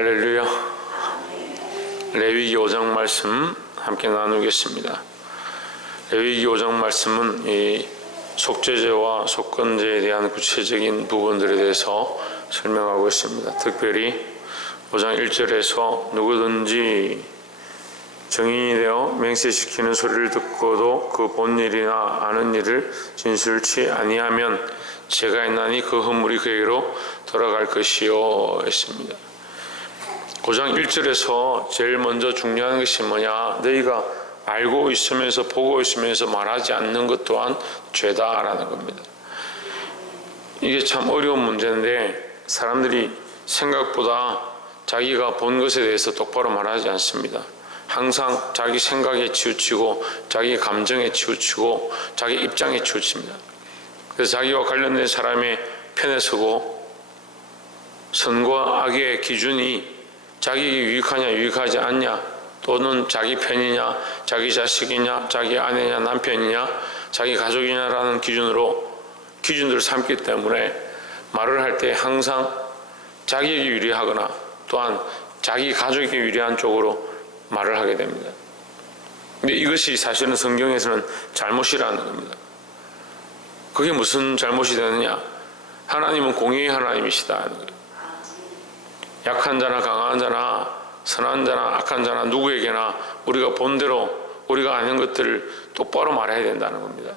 할렐루야. 레위기 5장 말씀 함께 나누겠습니다. 레위기 5장 말씀은 이 속죄제와 속건제에 대한 구체적인 부분들에 대해서 설명하고 있습니다. 특별히 5장 1절에서 누구든지 증인이 되어 맹세시키는 소리를 듣고도 그 본 일이나 아는 일을 진술치 아니하면 죄가 있나니 그 허물이 그에게로 돌아갈 것이요 했습니다. 5장 1절에서 제일 먼저 중요한 것이 뭐냐, 너희가 알고 있으면서 보고 있으면서 말하지 않는 것 또한 죄다라는 겁니다. 이게 참 어려운 문제인데 사람들이 생각보다 자기가 본 것에 대해서 똑바로 말하지 않습니다. 항상 자기 생각에 치우치고 자기 감정에 치우치고 자기 입장에 치우칩니다. 그래서 자기와 관련된 사람의 편에 서고 선과 악의 기준이 자기에게 유익하냐 유익하지 않냐, 또는 자기 편이냐 자기 자식이냐 자기 아내냐 남편이냐 자기 가족이냐라는 기준들을 삼기 때문에 말을 할 때 항상 자기에게 유리하거나 또한 자기 가족에게 유리한 쪽으로 말을 하게 됩니다. 근데 이것이 사실은 성경에서는 잘못이라는 겁니다. 그게 무슨 잘못이 되느냐? 하나님은 공의의 하나님이시다. 약한 자나 강한 자나 선한 자나 악한 자나 누구에게나 우리가 본대로 우리가 아는 것들을 똑바로 말해야 된다는 겁니다.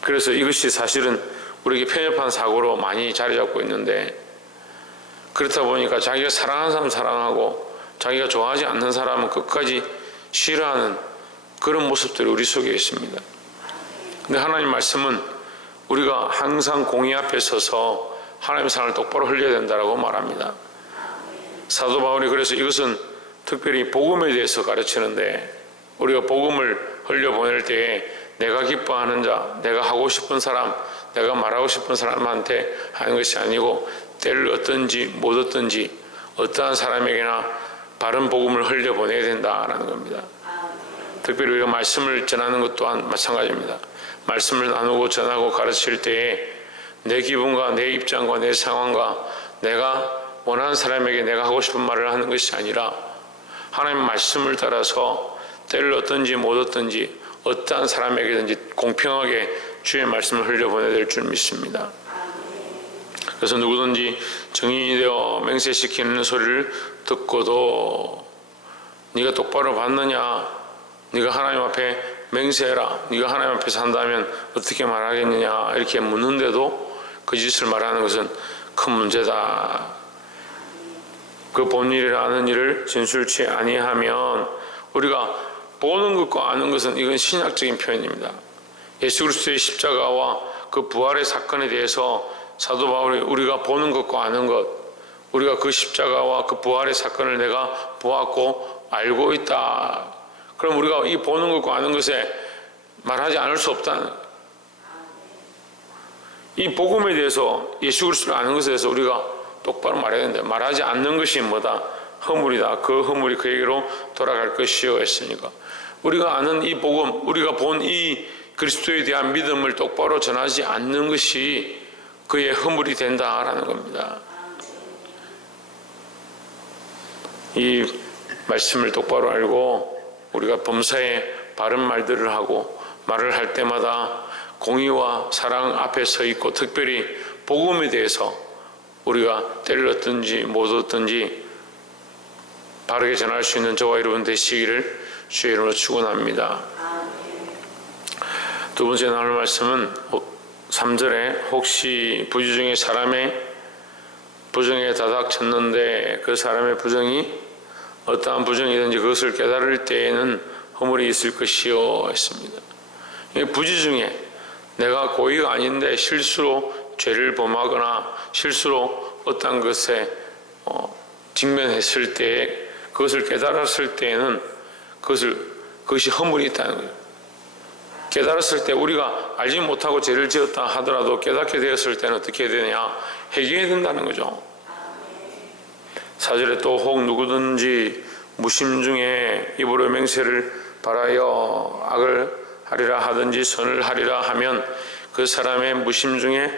그래서 이것이 사실은 우리에게 편협한 사고로 많이 자리 잡고 있는데, 그렇다 보니까 자기가 사랑하는 사람 사랑하고 자기가 좋아하지 않는 사람은 끝까지 싫어하는 그런 모습들이 우리 속에 있습니다. 근데 하나님 말씀은 우리가 항상 공의 앞에 서서 하나님의 사랑을 똑바로 흘려야 된다고 말합니다. 사도 바울이 그래서 이것은 특별히 복음에 대해서 가르치는데, 우리가 복음을 흘려보낼 때에 내가 기뻐하는 자, 내가 하고 싶은 사람, 내가 말하고 싶은 사람한테 하는 것이 아니고 때를 얻든지 못 얻든지 어떠한 사람에게나 바른 복음을 흘려보내야 된다라는 겁니다. 특별히 우리가 말씀을 전하는 것 또한 마찬가지입니다. 말씀을 나누고 전하고 가르칠 때에 내 기분과 내 입장과 내 상황과 내가 원하는 사람에게 내가 하고 싶은 말을 하는 것이 아니라 하나님의 말씀을 따라서 때를 얻든지 못 얻든지 어떠한 사람에게든지 공평하게 주의 말씀을 흘려보내야 될 줄 믿습니다. 그래서 누구든지 증인이 되어 맹세시키는 소리를 듣고도 네가 똑바로 봤느냐, 네가 하나님 앞에 맹세해라, 네가 하나님 앞에 산다면 어떻게 말하겠느냐 이렇게 묻는데도 그 짓을 말하는 것은 큰 문제다. 그 본 일이라 아는 일을 진술치 아니하면, 우리가 보는 것과 아는 것은 이건 신약적인 표현입니다. 예수 그리스도의 십자가와 그 부활의 사건에 대해서 사도 바울이 우리가 보는 것과 아는 것, 우리가 그 십자가와 그 부활의 사건을 내가 보았고 알고 있다. 그럼 우리가 이 보는 것과 아는 것에 말하지 않을 수 없다는, 이 복음에 대해서 예수 그리스도를 아는 것에 대해서 우리가 똑바로 말해야 된다. 말하지 않는 것이 뭐다? 허물이다. 그 허물이 그에게로 돌아갈 것이요 했으니까 우리가 아는 이 복음, 우리가 본 이 그리스도에 대한 믿음을 똑바로 전하지 않는 것이 그의 허물이 된다라는 겁니다. 이 말씀을 똑바로 알고 우리가 범사에 바른 말들을 하고 말을 할 때마다 공의와 사랑 앞에 서 있고, 특별히 복음에 대해서 우리가 때를 얻든지 못 얻든지 바르게 전할 수 있는 저와 여러분 되시기를 주의 이름으로 축원합니다. 두 번째 나눌 말씀은 3절에 혹시 부주 중에 사람의 부정에 다닥쳤는데 그 사람의 부정이 어떠한 부정이든지 그것을 깨달을 때에는 허물이 있을 것이요 했습니다. 부지 중에 내가 고의가 아닌데 실수로 죄를 범하거나 실수로 어떠한 것에 직면했을 때 그것을 깨달았을 때에는 그것이 허물이 있다는 거예요. 깨달았을 때 우리가 알지 못하고 죄를 지었다 하더라도 깨닫게 되었을 때는 어떻게 해야 되냐? 회개해야 된다는 거죠. 4절에 또 혹 누구든지 무심 중에 입으로 맹세를 바라여 악을 하리라 하든지 선을 하리라 하면 그 사람의 무심 중에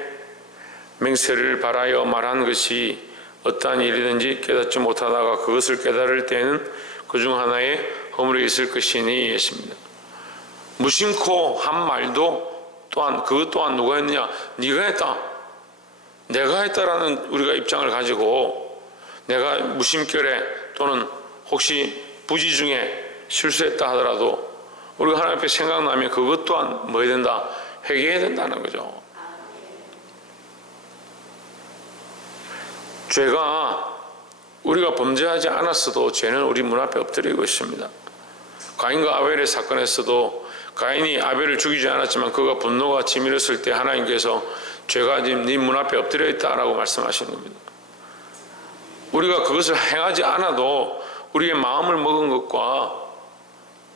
맹세를 바라여 말한 것이 어떠한 일이든지 깨닫지 못하다가 그것을 깨달을 때에는 그중 하나의 허물이 있을 것이니 했습니다. 무심코 한 말도 또한 그것 또한 누가 했느냐? 네가 했다, 내가 했다라는 우리가 입장을 가지고 내가 무심결에 또는 혹시 부지 중에 실수했다 하더라도 우리가 하나님 앞에 생각나면 그것 또한 뭐 해야 된다? 회개해야 된다는 거죠. 죄가 우리가 범죄하지 않았어도 죄는 우리 문 앞에 엎드리고 있습니다. 가인과 아벨의 사건에서도 가인이 아벨을 죽이지 않았지만 그가 분노가 치밀었을 때 하나님께서 죄가 지금 네 문 앞에 엎드려 있다라고 말씀하시는 겁니다. 우리가 그것을 행하지 않아도 우리의 마음을 먹은 것과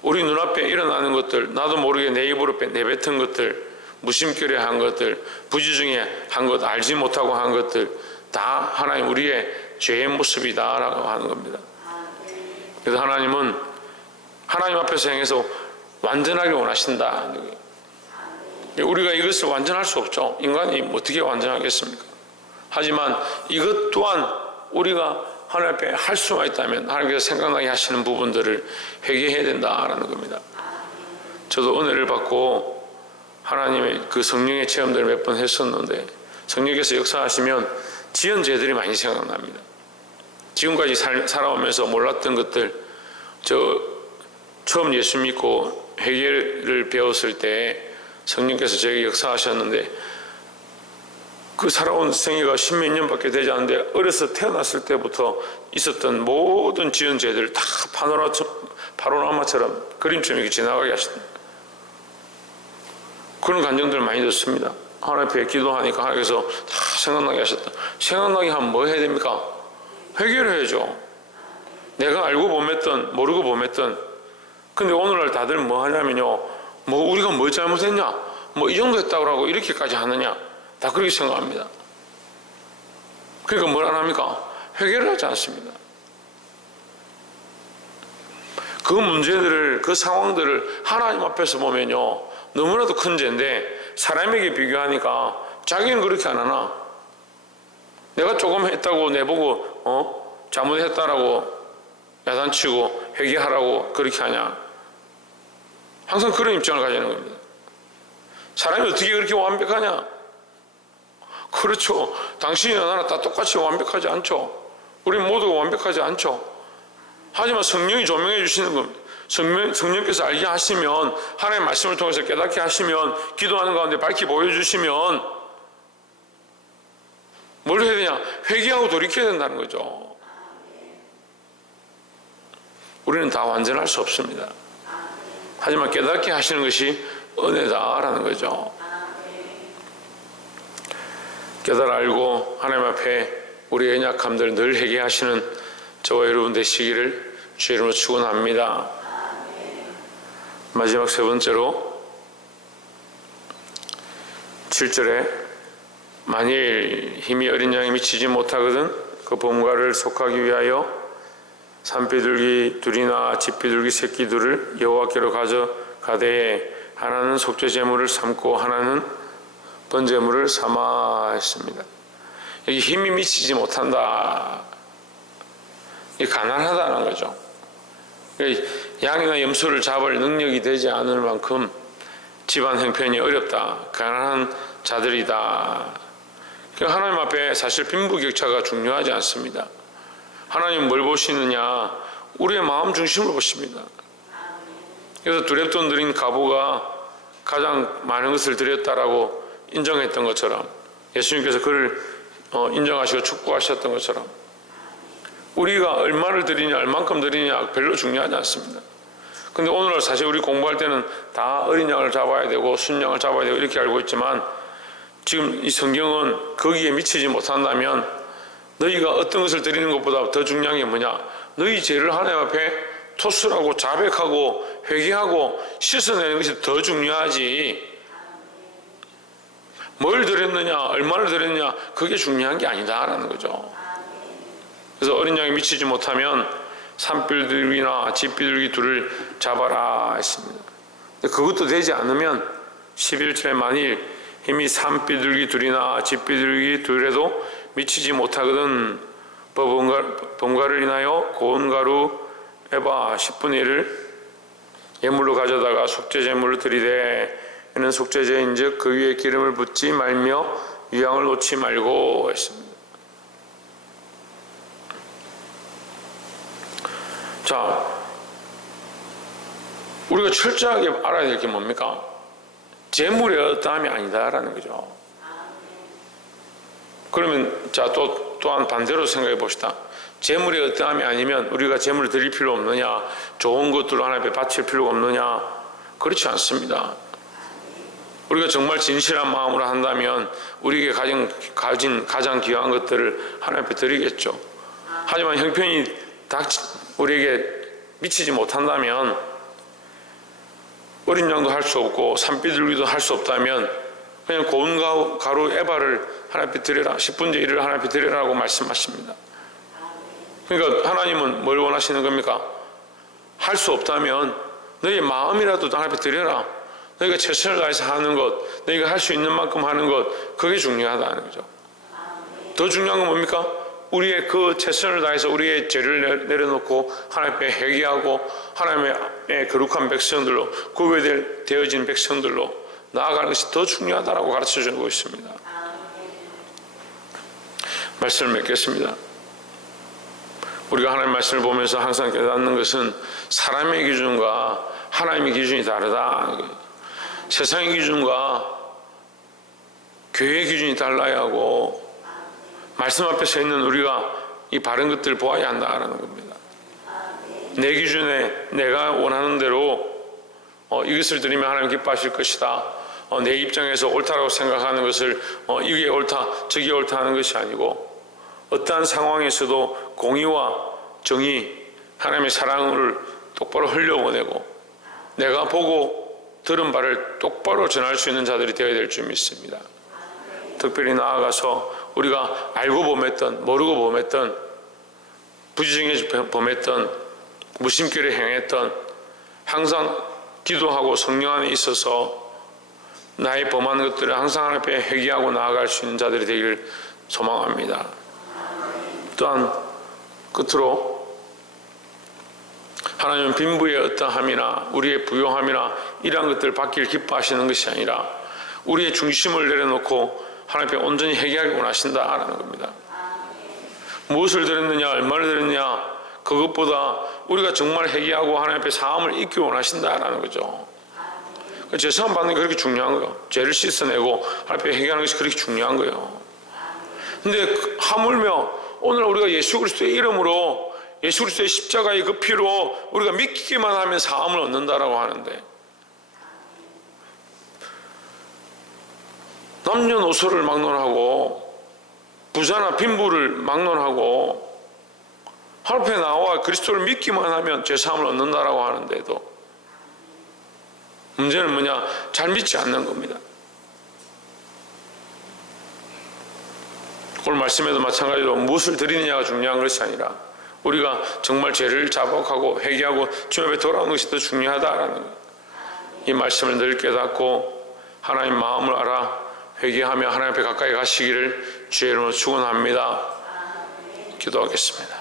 우리 눈앞에 일어나는 것들, 나도 모르게 내 입으로 내뱉은 것들, 무심결에 한 것들, 부지중에 한 것, 알지 못하고 한 것들 다 하나님 우리의 죄의 모습이다라고 하는 겁니다. 그래서 하나님은 하나님 앞에서 행해서 완전하게 원하신다. 우리가 이것을 완전할 수 없죠. 인간이 어떻게 완전하겠습니까? 하지만 이것 또한 우리가 하나님 앞에 할 수만 있다면 하나님께서 생각나게 하시는 부분들을 회개해야 된다라는 겁니다. 저도 은혜를 받고 하나님의 그 성령의 체험들을 몇 번 했었는데 성령께서 역사하시면 지은 죄들이 많이 생각납니다. 지금까지 살아오면서 몰랐던 것들, 저 처음 예수 믿고 회개를 배웠을 때 성령께서 저에게 역사하셨는데 그 살아온 생애가 십몇 년밖에 되지 않는데 어려서 태어났을 때부터 있었던 모든 지은 죄들 다 파노라마처럼 그림처럼 이렇게 지나가게 하셨다. 그런 감정들을 많이 듣습니다. 하나님 앞에 기도하니까 하나님께서 다 생각나게 하셨다. 생각나게 하면 뭐 해야 됩니까? 회개를 해야죠. 내가 알고 범했던 모르고 범했던. 근데 오늘날 다들 뭐 하냐면요, 뭐 우리가 뭐 잘못했냐, 뭐 이 정도 했다고 하고 이렇게까지 하느냐, 다 그렇게 생각합니다. 그러니까 뭘 안 합니까? 회개를 하지 않습니다. 그 문제들을, 그 상황들을 하나님 앞에서 보면요 너무나도 큰 죄인데 사람에게 비교하니까 자기는 그렇게 안 하나? 내가 조금 했다고 내보고 잘못했다라고 야단치고 회개하라고 그렇게 하냐? 항상 그런 입장을 가지는 겁니다. 사람이 어떻게 그렇게 완벽하냐? 그렇죠. 당신이나 나나 다 똑같이 완벽하지 않죠. 우리 모두가 완벽하지 않죠. 하지만 성령이 조명해 주시는 겁니다. 성령께서 알게 하시면, 하나님의 말씀을 통해서 깨닫게 하시면, 기도하는 가운데 밝히 보여주시면 뭘 해야 되냐? 회개하고 돌이켜야 된다는 거죠. 우리는 다 완전할 수 없습니다. 하지만 깨닫게 하시는 것이 은혜다라는 거죠. 깨달아 알고 하나님 앞에 우리의 연약함들을 늘 회개하시는 저와 여러분 되시기를 주의 이름으로 축원합니다. 마지막 세 번째로 7절에 만일 힘이 어린 양이 미치지 못하거든 그 범과를 속하기 위하여 산비둘기 둘이나 집비둘기 새끼 둘을 여호와께로 가져가되 하나는 속죄 제물을 삼고 하나는 번제물을 삼아 했습니다. 여기 힘이 미치지 못한다. 이게 가난하다는 거죠. 양이나 염소를 잡을 능력이 되지 않을 만큼 집안 형편이 어렵다. 가난한 자들이다. 하나님 앞에 사실 빈부격차가 중요하지 않습니다. 하나님은 뭘 보시느냐? 우리의 마음 중심으로 보십니다. 그래서 두렙돈 드린 과부가 가장 많은 것을 드렸다라고 인정했던 것처럼 예수님께서 그를 인정하시고 축복하셨던 것처럼 우리가 얼마를 드리냐, 얼만큼 드리냐 별로 중요하지 않습니다. 근데 오늘날 사실 우리 공부할 때는 다 어린 양을 잡아야 되고 순양을 잡아야 되고 이렇게 알고 있지만 지금 이 성경은 거기에 미치지 못한다면 너희가 어떤 것을 드리는 것보다 더 중요한 게 뭐냐? 너희 죄를 하나님 앞에 토설하고 자백하고 회개하고 씻어내는 것이 더 중요하지 뭘 드렸느냐, 얼마를 드렸느냐 그게 중요한 게 아니다라는 거죠. 그래서 어린 양이 미치지 못하면 산비둘기나 집비둘기 둘을 잡아라 했습니다. 그것도 되지 않으면 11절에 만일 힘이 산비둘기 둘이나 집비둘기 둘에도 미치지 못하거든 범가를 인하여 고운 가루 에바 10분의 1을 예물로 가져다가 속죄제물로 드리되 이는 속죄제인즉 그 위에 기름을 붓지 말며 유향을 놓지 말고 했습니다. 자, 우리가 철저하게 알아야 될 게 뭡니까? 제물의 어떠함이 아니다라는 거죠. 그러면 자, 또한 반대로 생각해 봅시다. 제물의 어떠함이 아니면 우리가 제물을 드릴 필요 없느냐, 좋은 것들로 하나님 앞에 바칠 필요가 없느냐? 그렇지 않습니다. 우리가 정말 진실한 마음으로 한다면 우리에게 가장 귀한 것들을 하나님 앞에 드리겠죠. 하지만 형편이 우리에게 미치지 못한다면, 어린 양도 할 수 없고 산비둘기도 할 수 없다면 그냥 고운 가루 에바를 하나님 앞에 드려라, 10분의 1을 하나님 앞에 드려라고 말씀하십니다. 그러니까 하나님은 뭘 원하시는 겁니까? 할 수 없다면 너희 마음이라도 하나님 앞에 드려라. 너희가 최선을 다해서 하는 것, 너희가 할 수 있는 만큼 하는 것, 그게 중요하다는 거죠. 더 중요한 건 뭡니까? 우리의 그 최선을 다해서 우리의 죄를 내려놓고 하나님 앞에 회개하고 하나님의 거룩한 백성들로, 구별되어진 백성들로 나아가는 것이 더 중요하다고 가르쳐주고 있습니다. 말씀을 맺겠습니다. 우리가 하나님의 말씀을 보면서 항상 깨닫는 것은 사람의 기준과 하나님의 기준이 다르다. 세상의 기준과 교회의 기준이 달라야 하고 말씀 앞에 서 있는 우리가 이 바른 것들을 보아야 한다는 겁니다. 내 기준에 내가 원하는 대로 이것을 드리면 하나님 기뻐하실 것이다. 내 입장에서 옳다라고 생각하는 것을 이게 옳다, 저게 옳다 하는 것이 아니고 어떠한 상황에서도 공의와 정의, 하나님의 사랑을 똑바로 흘려보내고 내가 보고 들은 바를 똑바로 전할 수 있는 자들이 되어야 될 줄 믿습니다. 특별히 나아가서 우리가 알고 범했던, 모르고 범했던, 부지정해 범했던, 무심결에 행했던, 항상 기도하고 성령 안에 있어서 나의 범한 것들을 항상 하나님 앞에 회개하고 나아갈 수 있는 자들이 되기를 소망합니다. 또한 끝으로 하나님은 빈부의 어떠함이나 우리의 부요함이나 이러한 것들을 받기를 기뻐하시는 것이 아니라 우리의 중심을 내려놓고 하나님 앞에 온전히 회개하기 원하신다라는 겁니다. 무엇을 드렸느냐, 얼마를 드렸느냐, 그것보다 우리가 정말 회개하고 하나님 앞에 사함을 잊기 원하신다라는 거죠. 죄사함 받는 게 그렇게 중요한 거예요. 죄를 씻어내고 하나님 앞에 회개하는 것이 그렇게 중요한 거예요. 근데 하물며 오늘 우리가 예수 그리스도의 이름으로, 예수 그리스도의 십자가의 그 피로 우리가 믿기만 하면 사함을 얻는다라고 하는데, 남녀노소를 막론하고 부자나 빈부를 막론하고 하나님 앞에 나와 그리스도를 믿기만 하면 죄사함을 얻는다라고 하는데도 문제는 뭐냐? 잘 믿지 않는 겁니다. 오늘 말씀에도 마찬가지로 무엇을 드리느냐가 중요한 것이 아니라 우리가 정말 죄를 자복하고 회개하고 주님 앞에 돌아오는 것이 더 중요하다라는 이 말씀을 늘 깨닫고 하나님 마음을 알아 회개하며 하나님 앞에 가까이 가시기를 주의 이름으로 축원합니다. 기도하겠습니다.